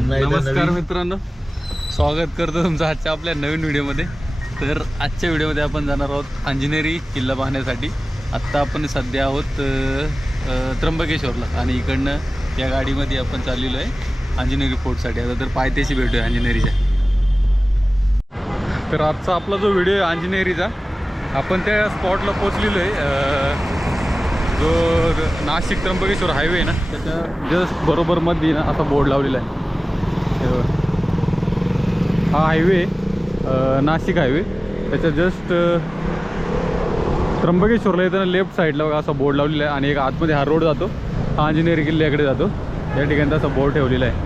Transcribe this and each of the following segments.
नमस्कार मित्रांनो. स्वागत करतो तुमचं आजच्या आपल्या नवीन व्हिडिओमध्ये. तर आजच्या व्हिडिओमध्ये आपण जाणार आहोत अंजनेरी किल्ला पाहण्यासाठी. आत्ता आपण सध्या आहोत त्र्यंबकेश्वरला आणि इकडनं या गाडीमध्ये आपण चाललेलो आहे अंजनेरी फोर्टसाठी आता तर पायथ्याशी भेटूया अंजनेरीच्या. तर आजचा आपला जो व्हिडिओ आहे अंजनेरीचा आपण त्या स्पॉटला पोचलेलो आहे. जो नाशिक त्र्यंबकेश्वर हायवे आहे ना त्याच्या जस्ट बरोबर मध्ये ना असा बोर्ड लावलेला आहे. हा हायवे नाशिक हायवे त्याच्या जस्ट त्र्यंबकेश्वरला येताना लेफ्ट साईडला बघा असा बोर्ड लावलेला आहे आणि एक आतमध्ये हा रोड जातो. हा अंजनेरी किल्ल्याकडे जातो. या ठिकाणी असा बोर्ड ठेवलेला आहे.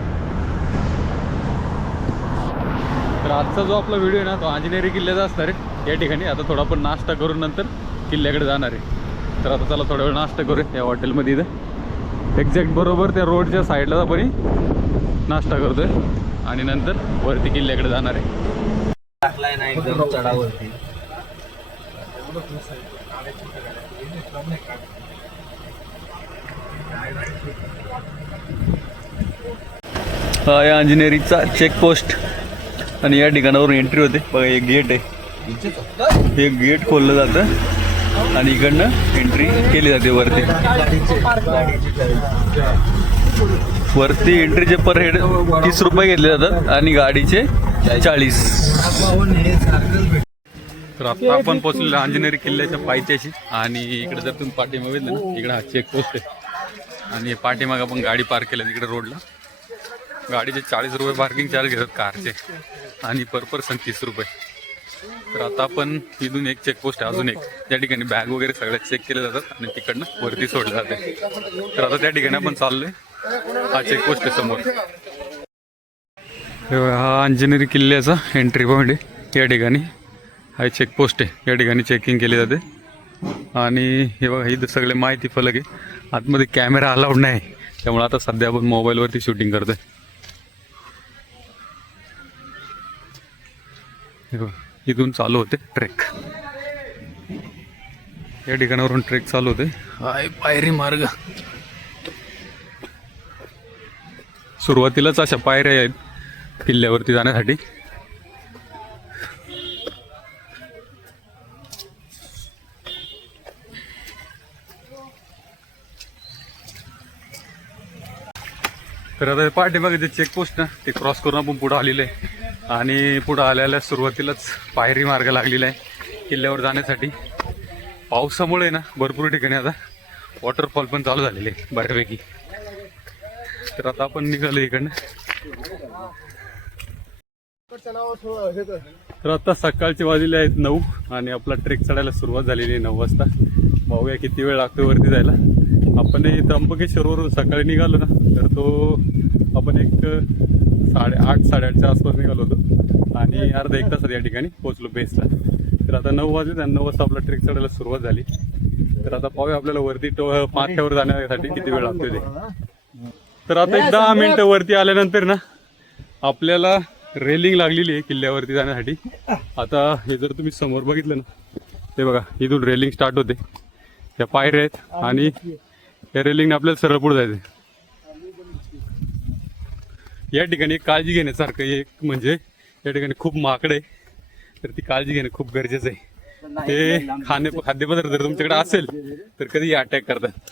तर आजचा जो आपला व्हिडिओ आहे ना तो अंजनेरी किल्ल्याचा असणार आहे. या ठिकाणी आता थोडा आपण नाश्ता करून नंतर किल्ल्याकडे जाणार आहे. तर आता चला थोडा वेळ नाश्ता करू या हॉटेलमध्ये इथं. एक्झॅक्ट बरोबर त्या रोडच्या साईडला आपण नाश्ता करतोय आणि नंतर वरती किल्ल्याकडे जाणार आहे. टाकलाय ना एकदम चढावरती. हा या अंजनेरीचा चेकपोस्ट आणि या ठिकाणावरून एंट्री होते. बघा एक गेट आहे. हे गेट खोललं जातं. आणि इकडनं एंट्री केली जाते वरती. वरती एंट्रीचे पर हेड तीस रुपये घेतले जातात आणि गाडीचे चाळीस. तर आता आपण पोहोचलेलो अंजनेरी किल्ल्याच्या पायथ्याशी. आणि इकडे जर तुम्ही पाठीमागे बघितलं ना इकडे हा चेकपोस्ट आहे. आणि पाठीमाग आपण गाडी पार्क केल्या तिकडे रोडला गाडीचे चाळीस रुपये पार्किंग चार्ज घेतात कारचे. आणि पर पर्सन तीस रुपये. तर आता आपण इथून एक चेकपोस्ट आहे अजून एक. त्या ठिकाणी बॅग वगैरे सगळ्या चेक केले जातात आणि तिकडनं वरती सोडलं जाते. तर आता त्या ठिकाणी आपण चाललोय. हा चेकपोस्ट आहे समोर. हे हा अंजनेरी किल्ल्याचा एंट्री पॉईंट आहे. या ठिकाणी हा चेकपोस्ट आहे. या ठिकाणी चेकिंग केली जाते. आणि हे बघा इथं सगळे माहिती फलक आहे. आतमध्ये कॅमेरा अलाउड नाही. त्यामुळे आता सध्या आपण मोबाईलवरती शूटिंग करतोय. हे बघा, इथून चालू होते ट्रेक या ठिकाणावरून ट्रेक चालू होते. हाय पायरी मार्ग. सुरुवातीलाच अशा पायऱ्या आहेत किल्ल्यावरती जाण्यासाठी. तर आता पाठीमागे जे चेकपोस्ट ना ते क्रॉस करून आपण पुढं आलेलं आहे. आणि पुढं आल्याला सुरुवातीलाच पायरी मार्ग लागलेला आहे किल्ल्यावर जाण्यासाठी. पावसामुळे ना भरपूर ठिकाणी आता वॉटरफॉल पण चालू झालेले आहे बऱ्यापैकी. तर आता आपण निघालो इकडनं. तर आता सकाळचे वाजलेले आहेत नऊ आणि आपला ट्रेक चढायला सुरुवात झालेली आहे नऊ वाजता. पाहूया किती वेळ लागतो वरती जायला. आपण त्र्यंबकेश्वरवरून सकाळी निघालो ना तर तो आपण एक साडे आठ साडेआठच्या आसपास निघालो होतो. आणि अर्धा एक तासात या ठिकाणी पोहोचलो बेसला. तर आता नऊ वाजले आणि नऊ वाजता आपला ट्रेक चढायला सुरुवात झाली. तर आता पाहूया आपल्याला वरती टो पाठ्यावर जाण्यासाठी किती वेळ लागतो ते. तर आता एक दहा मिनिटं वरती आल्यानंतर ना आपल्याला रेलिंग लागलेली आहे किल्ल्यावरती जाण्यासाठी. आता हे जर तुम्ही समोर बघितलं ना ते बघा इथून रेलिंग स्टार्ट होते. त्या पायऱ्या आहेत आणि या रेलिंगने आपल्याला सरळ पुढे जायचं या ठिकाणी काळजी घेण्यासारखं एक म्हणजे या ठिकाणी खूप माकड आहे. तर ती काळजी घेणं खूप गरजेचं आहे. ते खाणे खाद्यपदार्थ जर तुमच्याकडे असेल तर कधी अटॅक करतात.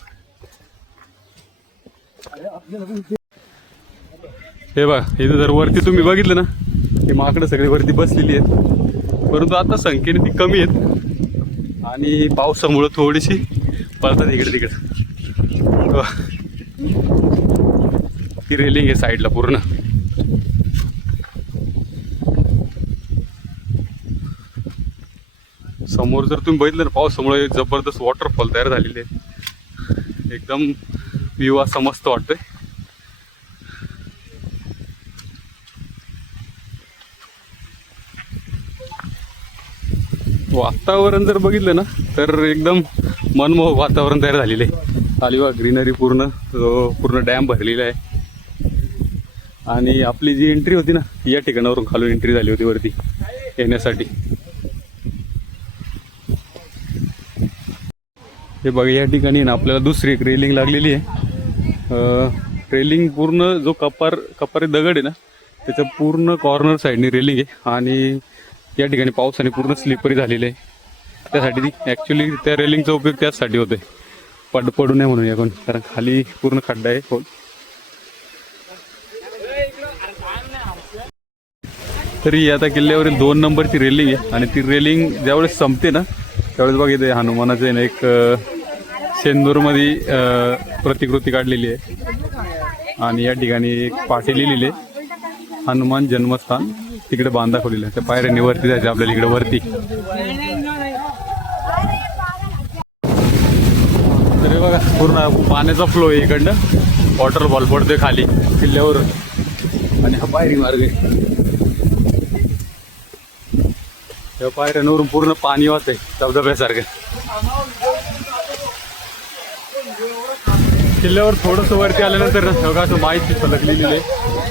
हे बघा इथं जर वरती तुम्ही बघितलं ना हे माकडं सगळी वरती बसलेली आहेत. परंतु आता संख्येने ती कमी आहेत. आणि पावसामुळं थोडीशी पळतात इकडे तिकडे. ती रेलिंग आहे साईडला पूर्ण. समोर जर तुम्ही बघितलं ना पावसामुळे जबरदस्त वॉटरफॉल तयार झालेले आहेत एकदम व्ह्यू असा मस्त वाटतोय. वातावरण जर बघितलं ना तर एकदम मनमोहक वातावरण तयार झालेलं आहे. अलिबाग ग्रीनरी पूर्ण पूर्ण डॅम भरलेला आहे. आणि आपली जी एंट्री होती ना या ठिकाणावरून खालून एंट्री झाली होती वरती येण्यासाठी. हे बघा या ठिकाणी ना आपल्याला दुसरी एक रेलिंग लागलेली आहे. रेलिंग पूर्ण जो कपार कपारी दगड आहे ना त्याचं पूर्ण कॉर्नर साईडनी रेलिंग आहे. आणि या ठिकाणी पावसाने पूर्ण स्लिपरी झालेली आहे. त्यासाठी ती ॲक्च्युली त्या रेलिंगचा उपयोग त्याचसाठी होतोय. पड पडू नये म्हणून या कोण कारण खाली पूर्ण खड्डा आहे खोल. तरी आता किल्ल्यावरील दोन नंबरची रेलिंग आहे. आणि ती रेलिंग ज्यावेळेस संपते ना त्यावेळेस बघ इथे हनुमानाचं एक सेंदूरमध्ये प्रतिकृती काढलेली आहे. आणि या ठिकाणी एक पाठी लिहिलेली आहे. हनुमान जन्मस्थान तिकडे बांधा खोलेलं आहे. त्या पायऱ्यांनी वरती जायचं आपल्याला इकडे वरती. तरी बघा पूर्ण पाण्याचा फ्लो आहे इकडनं. वॉटरफॉल पडतोय खाली किल्ल्यावरून. आणि हा पायरी मार्ग आहे. या पायऱ्यांवरून पूर्ण पाणी वाहतंय धबधब्यासारखं. किल्ल्यावर थोडंसं वरती आल्यानंतर ना असं माहिती फलकलेली आहे.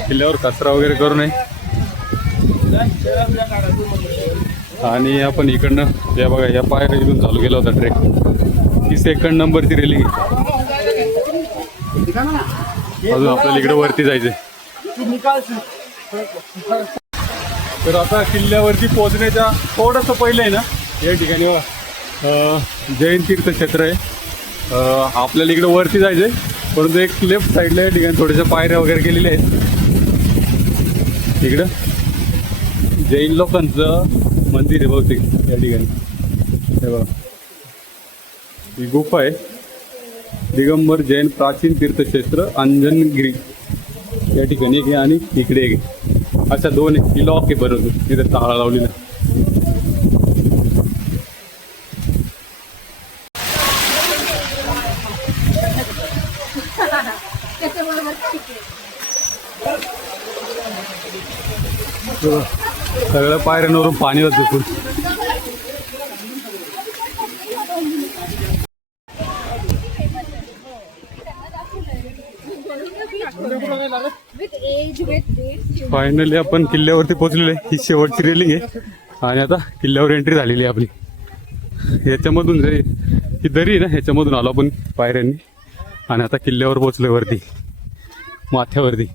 किल्ल्यावर कचरा वगैरे करू नये. आणि आपण इकडनं या बघा या पायऱ्या इथून चालू केला होता ट्रेक. ही सेकंड नंबरची रेलिंग अजून आपल्याला इकडे वरती जायचंय. तर आता किल्ल्यावरती पोहोचण्याच्या थोडंसं पहिलं आहे ना या ठिकाणी बघा, जैन तीर्थक्षेत्र आहे. आपल्याला इकडे वरती जायचंय. परंतु एक लेफ्ट साईडला या ठिकाणी थोड्याशा पायऱ्या वगैरे केलेल्या आहेत. इकडं. जैन लोकांचं मंदिर आहे बहुतेक या ठिकाणी. हे बघा. ही गुफा आहे. दिगंबर जैन प्राचीन तीर्थक्षेत्र अंजनगिरी. या ठिकाणी एक आहे आणि इकडे एक आहे. अशा दोन आहे ही लॉक आहे बरोबर तिथे ताळा लावलेला. सगळ्या पायऱ्यांवरून पाणी होत तिथून. फायनली आपण किल्ल्यावरती पोहोचलेलो आहे. ही शेवटची रेलिंग आहे. आणि आता किल्ल्यावर एंट्री झालेली आहे आपली. याच्यामधून जे ही दरी आहे ना ह्याच्यामधून आलो आपण पायऱ्यांनी. आणि आता किल्ल्यावर पोहोचलोय वरती. माथ्यावरती.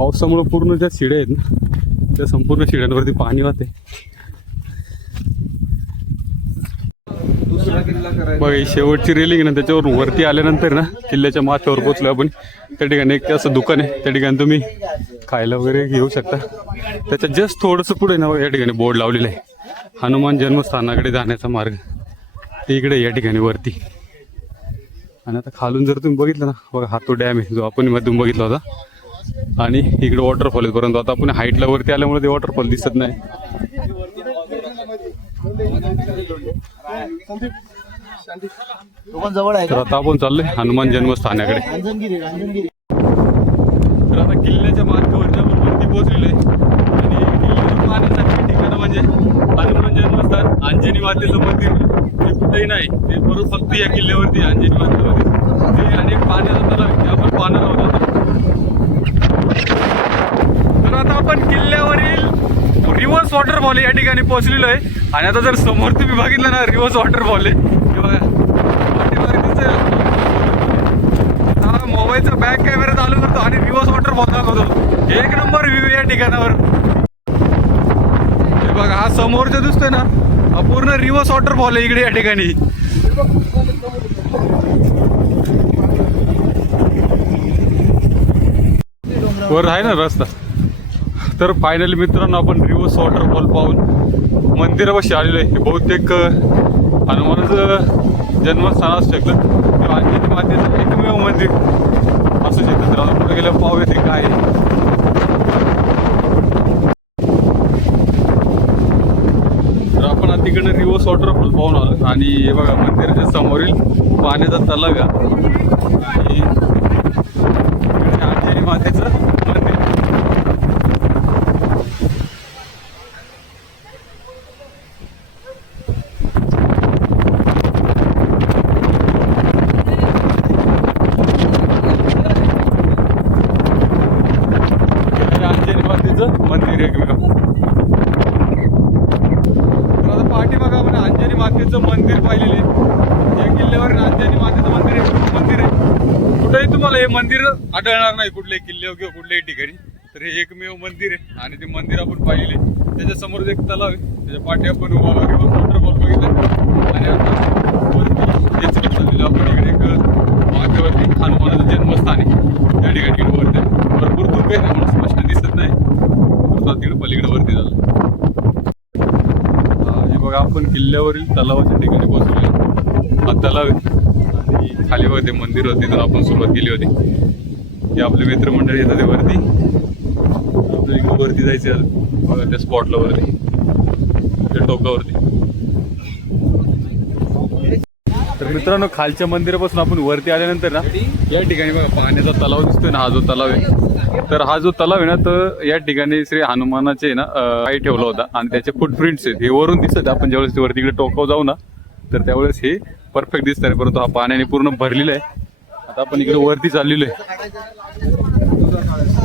पावसामुळे पूर्ण ज्या शिड्या आहेत ना त्या संपूर्ण शिड्यांवरती पाणी वाहते. बघा शेवटची रेलिंग ना त्याच्यावरून वरती आल्यानंतर ना किल्ल्याच्या माथ्यावर पोहोचलो आपण. त्या ठिकाणी एक असं दुकान आहे त्या ठिकाणी तुम्ही खायला वगैरे घेऊ शकता. त्याच्या जस्ट थोडंसं पुढे ना या ठिकाणी बोर्ड लावलेलं आहे. हनुमान जन्मस्थानाकडे जाण्याचा मार्ग. ते इकडे या ठिकाणी वरती. आणि आता खालून जर तुम्ही बघितलं ना बघा हा तो डॅम आहे जो आपण मधून बघितला होता. आणि इकडे वॉटरफॉल आहे. परंतु आता आपण हाईटला वरती आल्यामुळे ते वॉटरफॉल दिसत नाही. कोकण जवळ आहे तर आता आपण चाललोय हनुमान जन्मस्थानाकडे. तर आता किल्ल्याच्या मार्गावरच्या आपण वरती पोहोचलेलो आहे. आणि किल्ल्यावर पाहण्यासारखी ठिकाणं म्हणजे हनुमान जन्मस्थान अंजनी मातेचं मंदिर. हे कुठेही नाही. ते बरोबर फक्त या किल्ल्यावरती अंजनी मातेमध्ये ते अनेक पाण्याचा तलाव आपण पाहणार आहोत. तर आता आपण किल्ल्यावरील रिव्हर्स वॉटरफॉल या ठिकाणी पोहोचलेलो आहे आणि आता जर समोर तुम्ही बघितलं ना रिव्हर्स वॉटरफॉल आहे. मोबाईलचा बॅक कॅमेरा चालू करतो आणि रिव्हर्स वॉटरफॉल दाखवतो. एक नंबर व्ह्यू या ठिकाणावर. हे बघा हा समोर जो दिसतोय ना हा पूर्ण रिव्हर्स वॉटरफॉल आहे इकडे या ठिकाणी. वर आहे ना रस्ता. तर फायनली मित्रांनो आपण रिव्हर्स वॉटरफॉल पाहून मंदिरापाशी आलेलो आहे. हे बहुतेक हनुमानाचं जन्मस्थान असू शकलं. किंवा अंजनी मातेचं एकमेव मंदिर असू शकतं तर आता पुढे गेलं पाहू ते काय तर आपण आता तिकडनं रिव्हर्स वॉटरफॉल पाहून आलो. आणि हे बघा मंदिराच्या समोरील पाण्याचा तलाव आहे. आणि इकडे अंजनी मातेचं मंदिर हे अंजनी मातेचं मंदिर एकमेव तर आता पाठीमागं आपण अंजनी मातेचं मंदिर पाहिलेले या किल्ल्यावर अंजनी तुम्हाला हे मंदिर आढळणार नाही कुठल्याही किंवा कुठल्याही ठिकाणी तर हे एकमेव मंदिर आहे आणि ते मंदिर आपण पाहिले त्याच्यासमोर एक तलाव आहे. त्याच्या पाठी आपण वॉटरफॉल बघितलं आणि आता आपण इकडे एक माथ्यावरती हनुमानाचं जन्मस्थान आहे. त्या ठिकाणी वरती भरपूर धुके आहे म्हणून स्पष्ट दिसत नाही. तिकडे पलीकडे वरती झालं. हे बघा आपण किल्ल्यावरील तलावाच्या ठिकाणी पोहोचलो हा तलाव आहे. आणि खाली बघा ते मंदिर होते तिथून आपण सुरुवात केली होती. हे आपले मित्रमंडळी येतात ते वरती. आपल्या इकडे वरती जायचे बघा त्या स्पॉटला वरती. त्या टोकावरती. तर मित्रांनो खालच्या मंदिरापासून आपण वरती आल्यानंतर ना या ठिकाणी बघा पाण्याचा तलाव दिसतोय ना हा जो तलाव आहे. तर हा जो तलाव आहे ना तर या ठिकाणी श्री हनुमानाचे ना आई ठेवला होता. आणि त्याचे फुटप्रिंट्स आहेत. हे वरून दिसत आहे. आपण ज्यावेळेस वरती इकडे टोकाव जाऊ ना तर त्यावेळेस हे परफेक्ट दिसत आहे परंतु हा पाण्याने पूर्ण भरलेला आहे. आता आपण इकडे वरती चाललेलो आहे.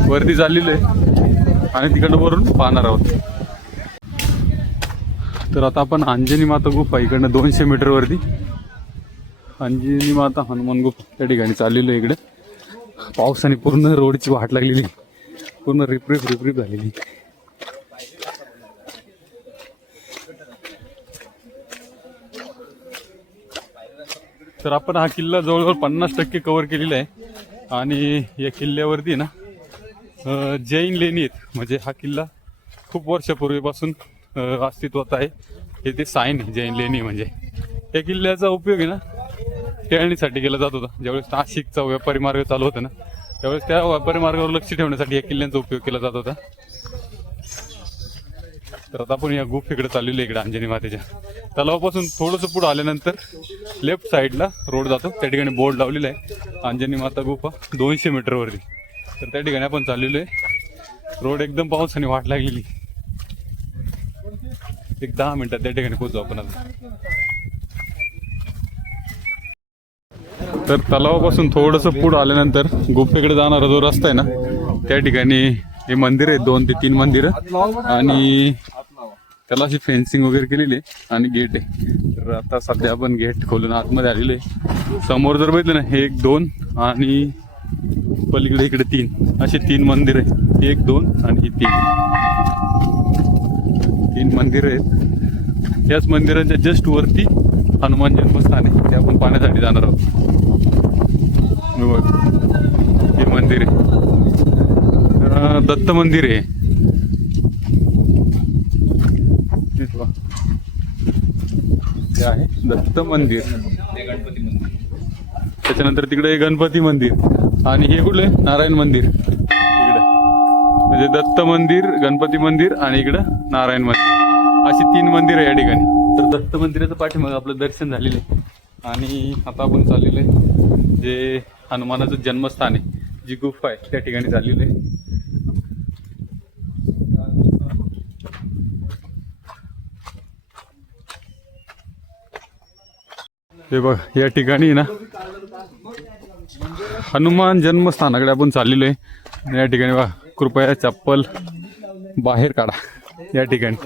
वरती चाललेलो आहे. आणि तिकडनं वरून पाहणार आहोत. तर आता आपण अंजनी माता गुफा इकडनं दोनशे मीटर वरती. अंजनी माता हनुमान गुफा त्या ठिकाणी चाललेलो आहे इकडे. पावसाने पूर्ण रोडची वाट लागलेली. पूर्ण रिपरिप रिपरिप झालेली. तर आपण हा किल्ला जवळजवळ पन्नास टक्के कव्हर केलेला आहे. आणि या किल्ल्यावरती ना जैन लेणी आहेत. म्हणजे हा किल्ला खूप वर्षापूर्वीपासून अस्तित्वात आहे. हे ते साईन आहे जैन लेणी म्हणजे. या किल्ल्याचा उपयोग आहे ना टेळणीसाठी केला जात होता. ज्यावेळेस नाशिकचा व्यापारी मार्ग चालू होता ना त्यावेळेस त्या व्यापारी मार्गावर लक्ष ठेवण्यासाठी या किल्ल्यांचा उपयोग केला जात होता. तर आता आपण या गुफेकडे चाललेलो आहे इकडे अंजनी मातेच्या. तलावापासून थोडंसं पुढं आल्यानंतर लेफ्ट साईडला रोड जातो. त्या ठिकाणी बोर्ड लावलेला आहे. अंजनी माता गुफा दोनशे मीटरवरती तर त्या ठिकाणी आपण चाललेलो आहे. रोड एकदम पावसाने वाट लागलेली. एक दहा मिनटात त्या ठिकाणी पोहोचू आपण आता. तर तलावापासून थोडंसं पुढं आल्यानंतर गुफेकडे जाणारा जो रस्ता आहे ना त्या ठिकाणी हे मंदिर आहे दोन ते तीन मंदिरं. आणि त्याला अशी फेन्सिंग वगैरे केलेली आहे आणि गेट आहे. तर आता सध्या आपण गेट खोलून आतमध्ये आलेलो आहे. समोर जर बघितलं ना हे एक दोन आणि पलीकडे इकडे तीन. असे तीन मंदिर आहे एक दोन आणि तीन. तीन मंदिर आहेत. याच मंदिराच्या जस्ट वरती हनुमान जन्मस्थान आहे. ते आपण पाहण्यासाठी जाणार आहोत. हे मंदिर आहे. दत्त मंदिर आहे हे बघ. हे आहे. दत्त मंदिर. गणपती मंदिर त्याच्यानंतर तिकडे गणपती मंदिर. आणि हे कुठलं आहे? नारायण मंदिर. इकडे. म्हणजे दत्त मंदिर गणपती मंदिर आणि इकडं नारायण मंदिर. अशी तीन मंदिर आहे या ठिकाणी. तर दत्त मंदिराचं पाठीमाग आपलं दर्शन झालेलं आहे. आणि आता आपण चाललेलं आहे जे हनुमानाचं जन्मस्थान आहे जी गुफा आहे त्या ठिकाणी चाललेलं आहे. हे बघ या ठिकाणी ना हनुमान जन्मस्थानाकडे आपण चाललेलो आहे. या ठिकाणी बघा कृपया चप्पल बाहेर काढा या ठिकाणी.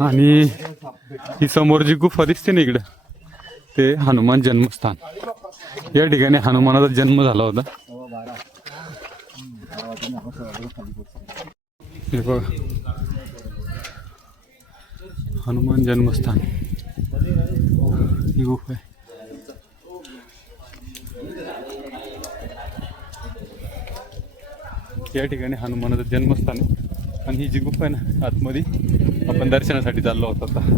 आणि ही समोर जी गुफा दिसते ना इकडं ते हनुमान जन्मस्थान. या ठिकाणी हनुमानाचा जन्म झाला होता. हे बघा हनुमान जन्मस्थान. ही गुफा आहे. या ठिकाणी हनुमानाचं जन्मस्थान आहे. आणि ही जी गुफा आहे ना आतमध्ये आपण दर्शनासाठी चाललो होतो आता.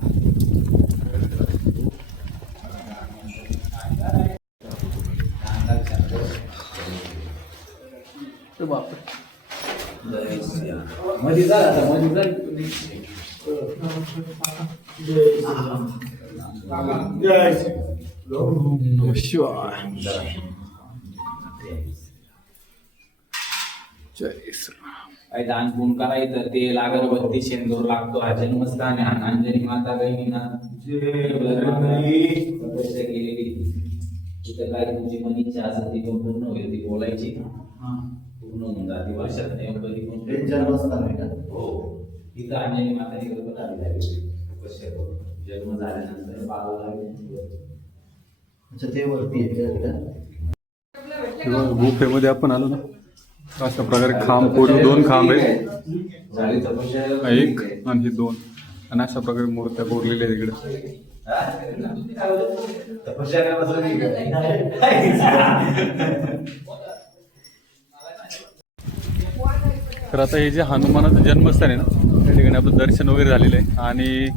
काही दान गुण करायचं तेल अगरबत्ती शेंदूर लागतो हा जन्मस्थान आहे अंजनी माता बहिणीना तपस्या केलेली तिथं काय तुमची मन इच्छा असं ती पण पूर्ण होईल ती बोलायची पूर्ण होऊन जाते वर्षात नाही कधी पण जन्मस्थान आहे का हो तिथं अंजनी माता तिकडे पण आली जन्म झाल्यानंतर बाळाला अच्छा ते वरती? हे गुफेमध्ये आपण आलो ना? अशा प्रकारे खांब कोरले दोन खांब आहेत. एक आणि हे दोन. आणि अशा प्रकारे मूर्त्या कोरलेल्या आहेत इकडे. तर आता हे जे हनुमानाचं जन्मस्थान आहे ना ठिकाणी आपलं दर्शन वगैरे झालेलं आहे. आणि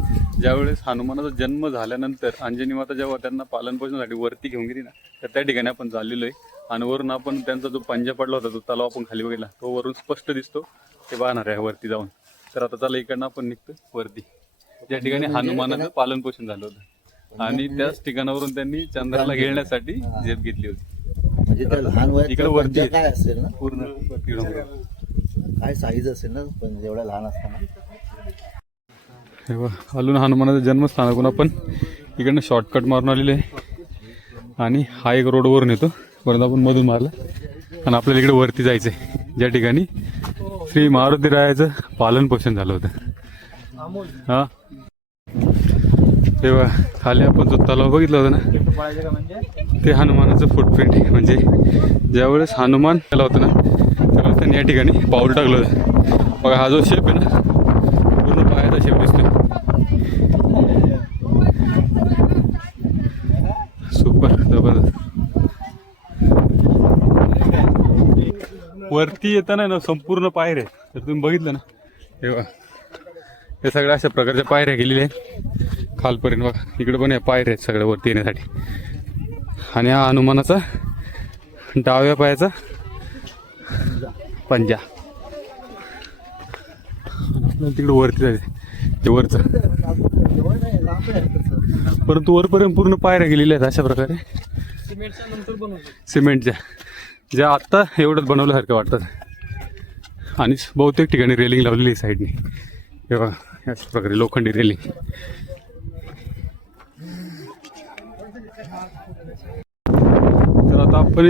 ज्यावेळेस हनुमानाचा जन्म झाल्यानंतर अंजनी माता जेव्हा त्यांना पालनपोषणासाठी वरती घेऊन गेली ना तर त्या ठिकाणी आपण चाललेलो आहे. आणि वरून आपण त्यांचा जो पंजा पडला होता तो तलाव आपण खाली बघितला तो वरून स्पष्ट दिसतो. ते वाहणार आहे वरती जाऊन. तर आता त्याला इकडनं आपण निघतो वरती. ज्या ठिकाणी हनुमानाचं पालनपोषण झालं होतं. आणि त्याच ठिकाणावरून त्यांनी चंद्राला घेण्यासाठी झेप घेतली होती. म्हणजे इकडे वरती पंजा आहे. काय असेल ना? पूर्ण. काय साईज असेल ना? पण एवढ्या लहान असताना. हे बघ अजून हनुमानाचं जन्मस्थानाकडून आपण? इकडनं शॉर्टकट मारून आलेले आहे. आणि हा एक रोडवरून येतो. परत आपण मधून मारला. आणि आपल्याला इकडे वरती जायचं आहे ज्या ठिकाणी श्री मारुती रायाचं पालन पोषण झालं होतं. हा? तेव्हा खाली आपण जो तलाव बघितला होता ना ते हनुमानाचं फुटप्रिंट आहे. म्हणजे ज्यावेळेस हनुमान केला होता ना त्यावेळेस त्यांनी या ठिकाणी पाऊल टाकलं होतं. बघा हा जो शेप आहे ना पूर्ण पायाचा शेप दिसतोय सुपर जबरदस्त वरती येताना ना संपूर्ण पायऱ्या आहेत. तर तुम्ही बघितलं ना? हे बघा. हे सगळ्या अशा प्रकारच्या पायऱ्या गेलेल्या आहेत. खालपर्यंत बघा. इकडे पण या पायऱ्या आहेत सगळ्या वरती येण्यासाठी. आणि हा हनुमानाचा डाव्या पायाचा पंजा. आपल्याला तिकडे वरती जायचं ते वरचं. परंतु वरपर्यंत पूर्ण पायऱ्या गेलेल्या आहेत अशा प्रकारे. सिमेंटच्या. ज्या आत्ता एवढंच बनवल्यासारखं वाटतात आणि बहुतेक ठिकाणी रेलिंग लावलेली आहे साईडने हे बघा प्रकारे लोखंडी रेलिंग तर आता आपण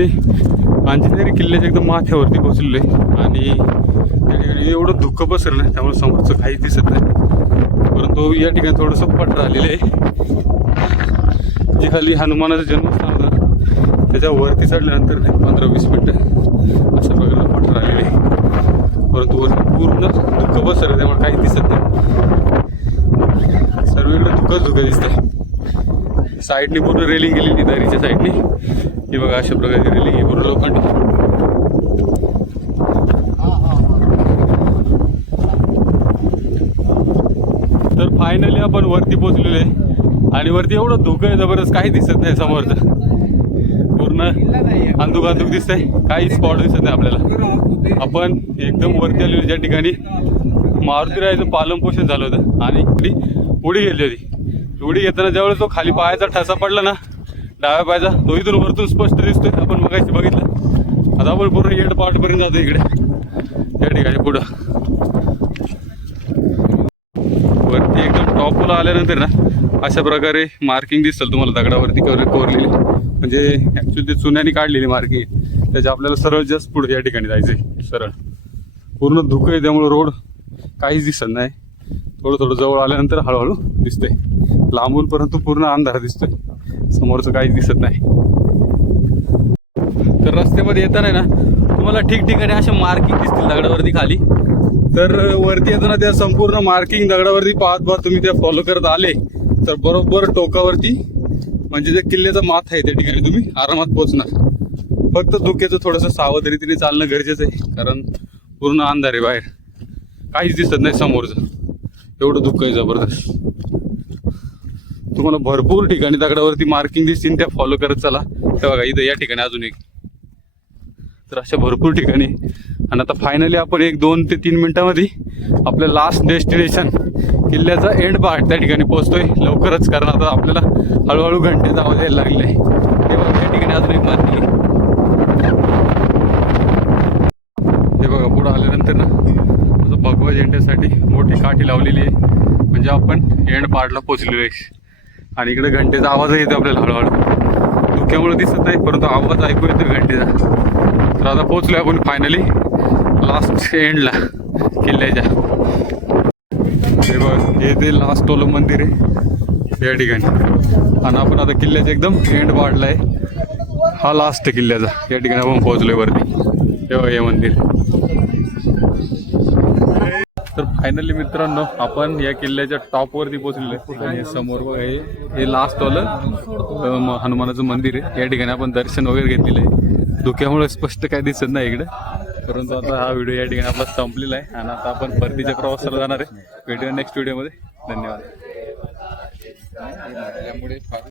अंजनेरी किल्ल्याच्या एकदम माथ्यावरती पोहोचलेलो आहे. आणि त्या ठिकाणी एवढं धुकं पसरलं आहे त्यामुळे समोरचं काहीच दिसत नाही. परंतु या ठिकाणी थोडंसं पट राहिलेलं आहे. जे खाली हनुमानाचा जन्म त्याच्या वरती चढल्यानंतर नाही पंधरा वीस मिनटं. असं बघायला पट आलेली आहे परंतु वरती पूर्ण धुकं पसरलं त्यामुळे काही दिसत नाही. सर्वीकडे धुकंच धुकं दिसतं साईडने पूर्ण रेलिंग गेलेली दारीच्या साईडने. ही बघा अशा प्रकारची रेलिंग आहे पूर्ण लोखंडी. तर फायनली आपण वरती पोहोचलेलो आहे. आणि वरती एवढं धुकं आहे जबरदस्त काही दिसत नाही समोरचं. पूर्ण अंधुक अंधुक दिसतंय. काही स्पॉट दिसत नाही आपल्याला. आपण एकदम वरती आलेलो ज्या ठिकाणी मारुती रायाचं पालनपोषण झालं होतं. आणि इकडे उडी गेली होती. उडी घेताना ज्यावेळेस तो खाली पायाचा ठसा पडला ना डाव्या पायाचा तो इथून वरतून स्पष्ट दिसतोय. आपण मगाशी बघितलं. आता आपण पूर्ण एड पार्टपर्यंत जातो इकडे. त्या ठिकाणी पुढं. वरती एकदम टॉपला आल्यानंतर ना अशा प्रकारे मार्किंग दिसतं तुम्हाला दगडावरती कोर कोरलेली म्हणजे ॲक्च्युली ते चुन्याने काढलेली मार्किंग आहे त्याच्या आपल्याला सरळ जस्ट पुढे या ठिकाणी जायचंय. सरळ. पूर्ण धुकं आहे त्यामुळं रोड काहीच दिसत नाही. थोडं थोडं जवळ आल्यानंतर हळूहळू दिसतंय. लांबून परंतु पूर्ण अंधार दिसतोय. समोरचं काहीच दिसत नाही. तर रस्त्यामध्ये येताना ना तुम्हाला ठिकठिकाणी अशा मार्किंग दिसतील दगडावरती खाली. तर वरती येताना त्या संपूर्ण मार्किंग दगडावरती पाहत पाहत तुम्ही त्या फॉलो करत आले तर बरोबर टोकावरती म्हणजे जे किल्ल्याचं माथ आहे त्या ठिकाणी तुम्ही आरामात पोहोचणार. फक्त धोक्याचं थोडंसं सावधरीतीने चालणं गरजेचं आहे कारण पूर्ण अंधार आहे बाहेर. काहीच दिसत नाही समोरचं. एवढं दुःख आहे जबरदस्त. तुम्हाला भरपूर ठिकाणी दगडावरती मार्किंग दिसतील त्या फॉलो करत चला. ते बघा इथं या ठिकाणी अजून एक. तर अशा भरपूर ठिकाणी. आणि आता फायनली आपण एक दोन ते तीन मिनिटामध्ये आपलं लास्ट डेस्टिनेशन किल्ल्याचा एंड पार्ट त्या ठिकाणी पोहोचतोय. लवकरच कारण आता आपल्याला हळूहळू घंटेचा आवाज यायला लागले. हे बघा या ठिकाणी अजून एक माती हे बघा पुढं आल्यानंतर ना भगवा झेंड्यासाठी मोठी काठी लावलेली आहे. म्हणजे आपण एंड पार्टला पोहोचलेलो आहे. आणि इकडे घंटेचा आवाजही येतो आपल्याला हळूहळू. धुक्यामुळे दिसत नाही परंतु आवाज ऐकू येतो घंटेचा. तर आता पोहोचलो आपण फायनली लास्ट एंडला किल्ल्याच्या. हे बघ हे ते लास्ट ओलं मंदिर आहे. या ठिकाणी. आणि आपण आता किल्ल्याचं एकदम एंड वाढला आहे हा लास्ट किल्ल्याचा. या ठिकाणी आपण पोहोचलोय वरती. तेव्हा हे मंदिर. तर फायनली मित्रांनो आपण या किल्ल्याच्या टॉप वरती पोहोचलेलो आहे समोर हे हे लास्ट वालं हनुमानाचं मंदिर आहे. या ठिकाणी आपण दर्शन वगैरे घेतलेलं आहे. धुक्यामुळे स्पष्ट काय दिसत नाही इकडे. परंतु आता हा व्हिडिओ या ठिकाणी आपला संपलेला आहे आणि आता आपण परतीच्या प्रवासाला जाणार आहे. भेटूया नेक्स्ट व्हिडिओमध्ये धन्यवाद.